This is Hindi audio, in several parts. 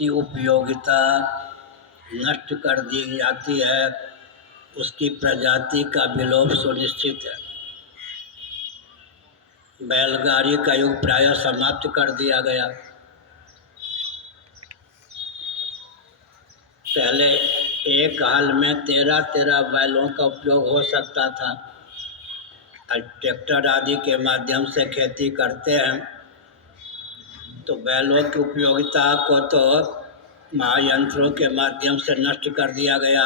जिसकी उपयोगिता नष्ट कर दी जाती है उसकी प्रजाति का विलोप सुनिश्चित है। बैलगाड़ी का युग प्रायः समाप्त कर दिया गया। पहले एक हल में 13 बैलों का उपयोग हो सकता था। आज ट्रैक्टर आदि के माध्यम से खेती करते हैं तो बैलों की उपयोगिता को तो महायंत्रों के माध्यम से नष्ट कर दिया गया।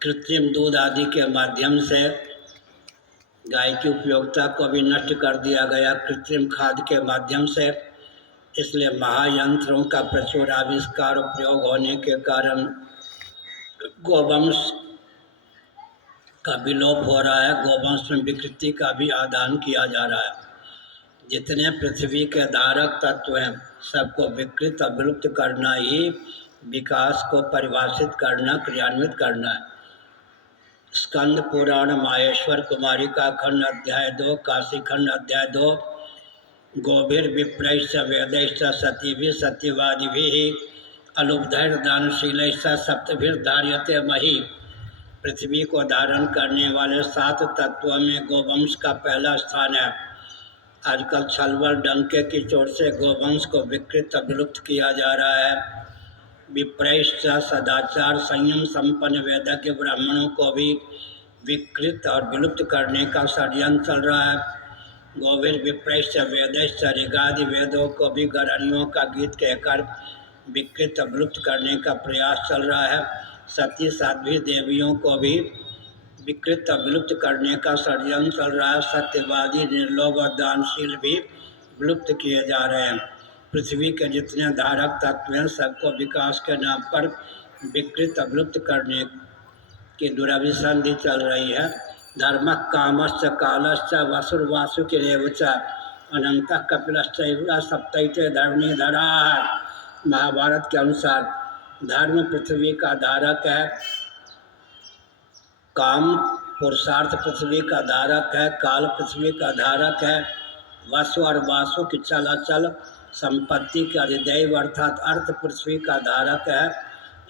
कृत्रिम दूध आदि के माध्यम से गाय की उपयोगिता को भी नष्ट कर दिया गया, कृत्रिम खाद के माध्यम से। इसलिए महायंत्रों का प्रचुर आविष्कार उपयोग होने के कारण गोवंश का विलोप हो रहा है, गोवंश में विकृति का भी आदान किया जा रहा है। जितने पृथ्वी के धारक तत्व हैं सबको विकृत और विलुप्त करना ही विकास को परिभाषित करना, क्रियान्वित करना है। स्कंद पुराण माहेश्वर कुमारिका खंड अध्याय 2, काशी खंड अध्याय 2। गोभिर विप्रैश्च वेदैश्च सतीभिः सत्यवादिभिः अलुब्धैर दानशीलैश्च सप्तभिर्धार्यते मही। पृथ्वी को धारण करने वाले 7 तत्वों में गोवंश का पहला स्थान है। आजकल छलबल डंके की चोट से गोवंश को विकृत और विलुप्त किया जा रहा है। विप्रैश्च सदाचार संयम संपन्न वेदज्ञ ब्राह्मणों को भी विकृत और विलुप्त करने का षड्यंत्र चल रहा है। गोभिर विप्रैश्च वेदैश्च ऋगादि वेदों को भी गरहरियों का गीत कहकर विकृत और विलुप्त करने का प्रयास चल रहा है। सती साध्वी देवियों को भी विकृत और विलुप्त करने का षड्यंत्र चल रहा है। सत्यवादी निर्लोभ और दानशील भी विलुप्त किए जा रहे हैं। पृथ्वी के जितने धारक तत्व हैं सबको विकास के नाम पर विकृत और विलुप्त करने की दुराभिसंधि चल रही है। धर्म कामश्च कालश्च वसुर्वासुकिरेव च अनंत कपिलश्च सप्तैते धर्मी धरा। महाभारत के अनुसार धर्म पृथ्वी का धारक है, काम पुरुषार्थ पृथ्वी का धारक है, काल पृथ्वी का धारक है, वसु और वासु की चलाचल संपत्ति का हृदय अर्थात अर्थ पृथ्वी का धारक है।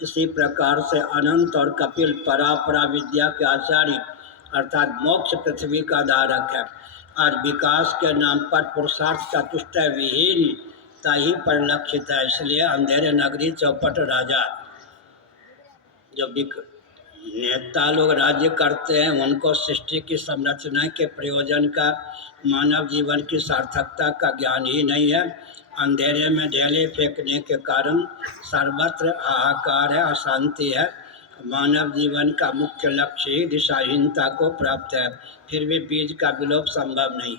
इसी प्रकार से अनंत और कपिल परापरा विद्या के आचार्य अर्थात मोक्ष पृथ्वी का धारक है। आज विकास के नाम पर पुरुषार्थ चतुष्टय विहीनता ही परिलक्षित है। इसलिए अंधेरे नगरी चौपट राजा जो नेता लोग राज्य करते हैं उनको सृष्टि की संरचना के प्रयोजन का, मानव जीवन की सार्थकता का ज्ञान ही नहीं है। अंधेरे में ढेले फेंकने के कारण सर्वत्र हाहाकार है, अशांति है। मानव जीवन का मुख्य लक्ष्य ही दिशाहीनता को प्राप्त है, फिर भी बीज का विलोप संभव नहीं।